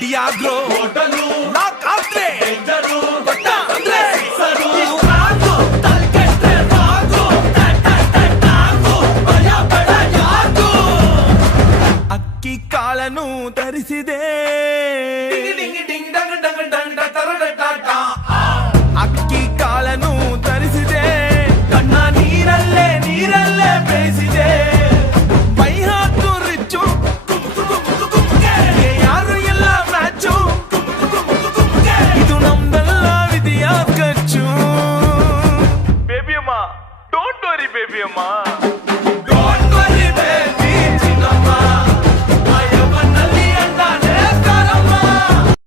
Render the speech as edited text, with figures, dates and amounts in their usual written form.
ಡಿಯಾಗ್ರೋ ನಾಕ್ ಆದ್ರೆ ಗೊತ್ತ ಅಂದ್ರೆ ಅಕ್ಕಿ ಕಾಳನು ತರಿಸಿದೆ ಅಕ್ಕಿ ಕಾಳನು ತರಿಸಿದೆ ಕಣ್ಣ ನೀರಲ್ಲೇ ಬೇಯಿಸಿದೆ ಬೈ ಹಾಕು ರಿಚ್ಚು ಯಾರು ಎಲ್ಲ ಮ್ಯಾಚು ಇದು ನಮ್ದೆಲ್ಲ ವಿಧಿಯ ಖರ್ಚು ಬೇಬಿ ಅಮ್ಮ ಡೋಂಟ್ ವರಿ ಬೇಬಿ ಅಮ್ಮ